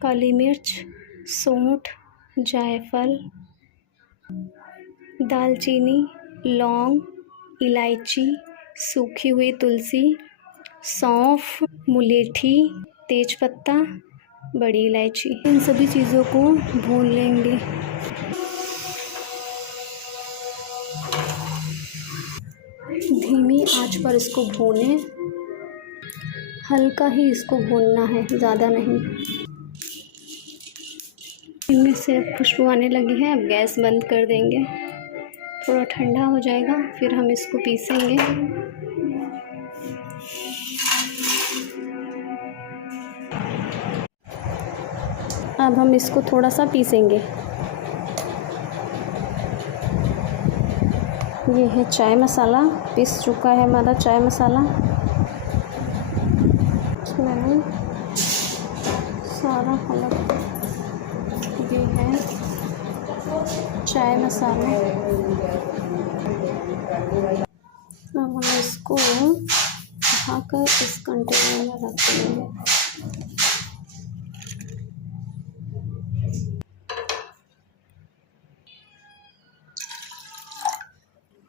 काली मिर्च, सौंठ, जायफल, दालचीनी, लौंग, इलायची, सूखी हुई तुलसी, सौंफ, मुलेठी, तेजपत्ता, बड़ी इलायची। इन सभी चीज़ों को भून लेंगे। धीमी आंच पर इसको भूनें। हल्का ही इसको भूनना है, ज़्यादा नहीं। इनमें से अब खुशबू आने लगी है। अब गैस बंद कर देंगे। थोड़ा ठंडा हो जाएगा, फिर हम इसको पीसेंगे। अब हम इसको थोड़ा सा पीसेंगे। ये है चाय मसाला, पीस चुका है हमारा चाय मसाला। इसमें सारा अलग ये है चाय मसाला। अब हम इसको ढककर इस कंटेनर में रख देंगे।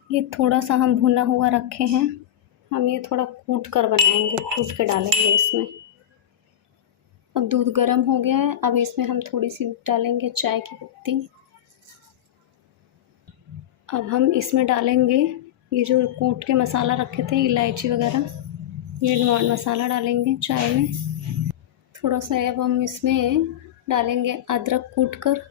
ये थोड़ा सा हम भुना हुआ रखे हैं। हम ये थोड़ा कूट कर बनाएंगे, कूट के डालेंगे इसमें। अब दूध गर्म हो गया है। अब इसमें हम थोड़ी सी डालेंगे चाय की पत्ती। अब हम इसमें डालेंगे ये जो कूट के मसाला रखे थे, इलायची वगैरह, ये मसाला डालेंगे चाय में थोड़ा सा। अब हम इसमें डालेंगे अदरक कूट कर।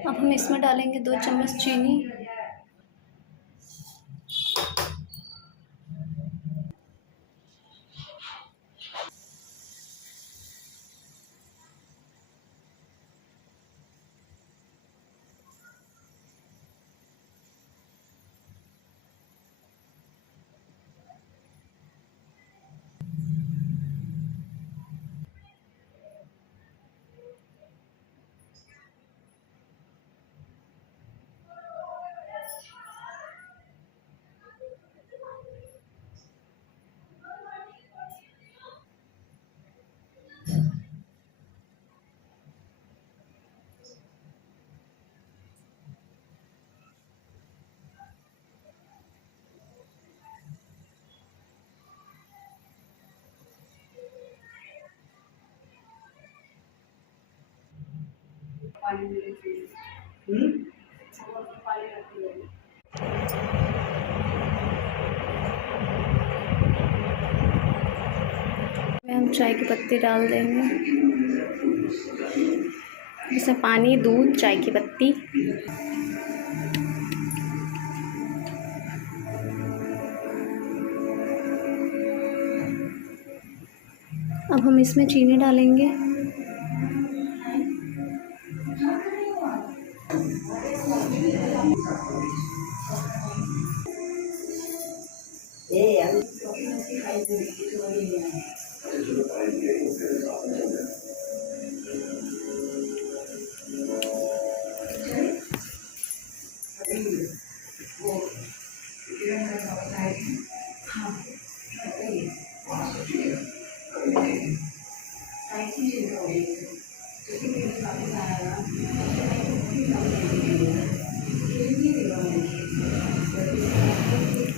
अब हम इसमें डालेंगे 2 चम्मच चीनी। हम चाय की पत्ती डाल देंगे। इसमें पानी, दूध, चाय की पत्ती। अब हम इसमें चीनी डालेंगे।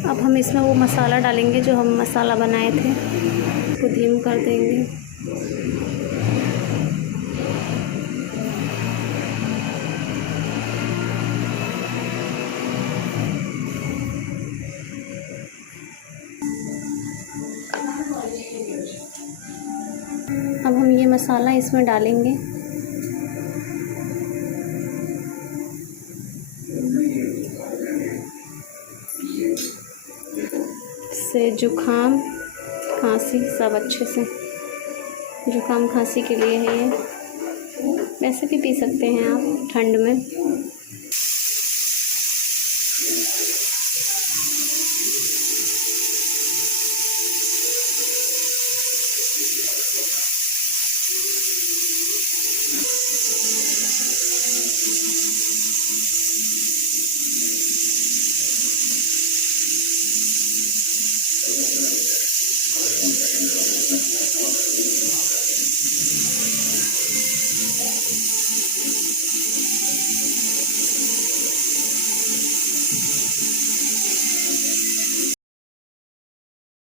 अब हम इसमें वो मसाला डालेंगे जो हम मसाला बनाए थे, उसको धीम कर देंगे। अब हम ये मसाला इसमें डालेंगे। इससे जुकाम, खांसी सब अच्छे से, जुकाम खांसी के लिए है ये। वैसे भी पी सकते हैं आप ठंड में।